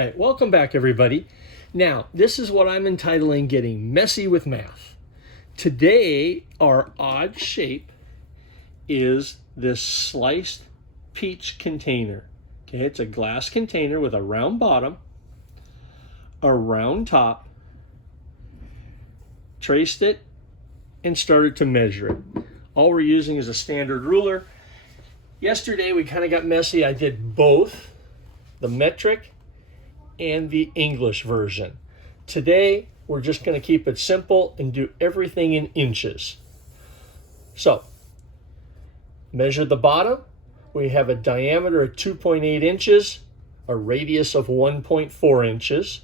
right, welcome back everybody. Now, this is what I'm entitling Getting Messy with Math. Today, our odd shape is this sliced peach container. Okay, it's a glass container with a round bottom, a round top, traced it, and started to measure it. All we're using is a standard ruler. Yesterday, we kind of got messy. I did both the metric and the English version. Today, we're just going to keep it simple and do everything in inches. So, measure the bottom. We have a diameter of 2.8 inches, a radius of 1.4 inches.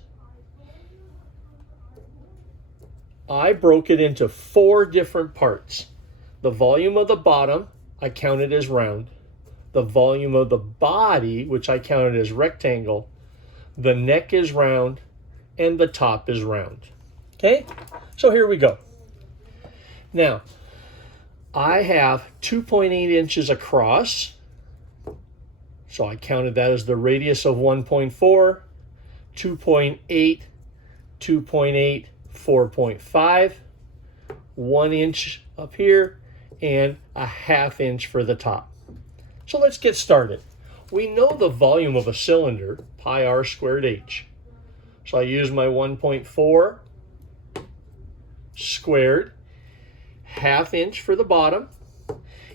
I broke it into 4 different parts. The volume of the bottom, I counted as round. The volume of the body, which I counted as rectangle. The neck is round, and the top is round. Okay, so here we go. Now, I have 2.8 inches across, so I counted that as the radius of 1.4, 2.8, 2.8, 4.5, 1 inch up here, and a ½ inch for the top. So let's get started. We know the volume of a cylinder, pi r squared h. So I use my 1.4 squared, ½ inch for the bottom,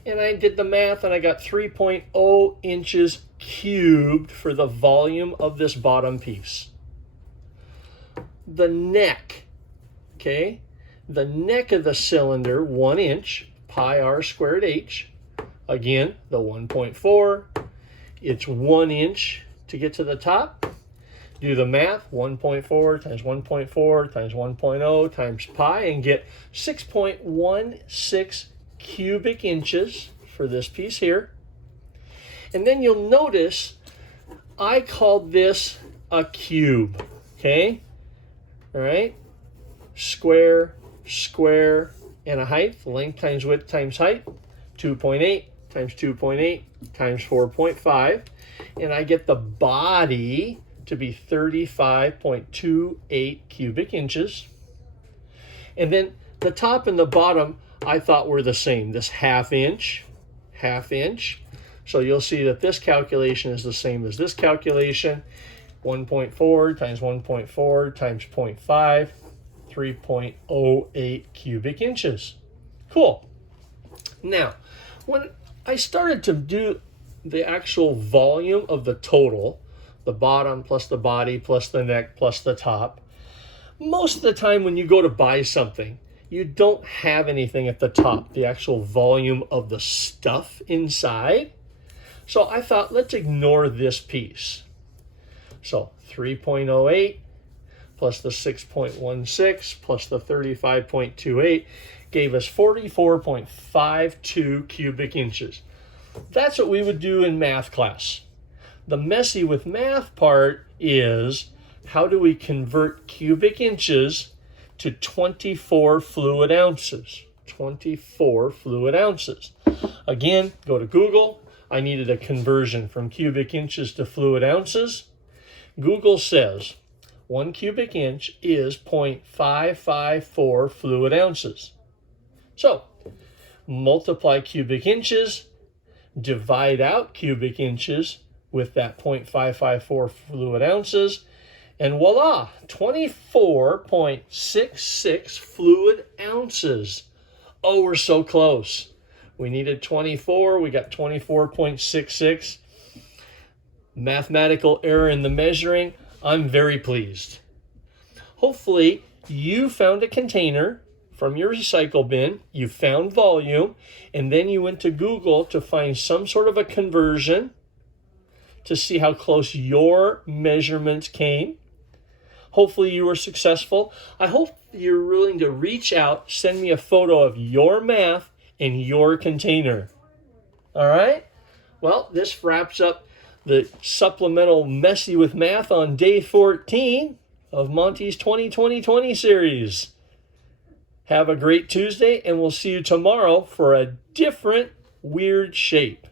and I did the math and I got 3.0 inches cubed for the volume of this bottom piece. The neck, okay, the neck of the cylinder, 1 inch, pi r squared h. Again, the 1.4, it's 1 inch to get to the top. Do the math, 1.4 times 1.4 times 1.0 times pi, and get 6.16 cubic inches for this piece here. And then you'll notice I called this a cube, okay? All right, square, square, and a height, length times width times height, 2.8 times 2.8 times 4.5, and I get the body to be 35.28 cubic inches. And then the top and the bottom I thought were the same, this ½ inch, ½ inch. So you'll see that this calculation is the same as this calculation, 1.4 times 1.4 times 0.5, 3.08 cubic inches. Cool. Now, when I started to do the actual volume of the total, the bottom plus the body plus the neck plus the top, most of the time when you go to buy something, you don't have anything at the top, the actual volume of the stuff inside. So I thought, let's ignore this piece. So 3.08 plus the 6.16 plus the 35.28 gave us 44.52 cubic inches. That's what we would do in math class. The messy with math part is, how do we convert cubic inches to 24 fluid ounces? 24 fluid ounces. Again, go to Google. I needed a conversion from cubic inches to fluid ounces. Google says 1 cubic inch is 0.554 fluid ounces. So, multiply cubic inches, divide out cubic inches with that 0.554 fluid ounces, and voila, 24.66 fluid ounces. Oh, we're so close. We needed 24, we got 24.66. Mathematical error in the measuring. I'm very pleased. Hopefully, you found a container from your recycle bin, you found volume, and then you went to Google to find some sort of a conversion to see how close your measurements came. Hopefully you were successful. I hope you're willing to reach out, send me a photo of your math in your container. All right? Well, this wraps up the supplemental Messy with Math on day 14 of Montes 2020 series. Have a great Tuesday, and we'll see you tomorrow for a different weird shape.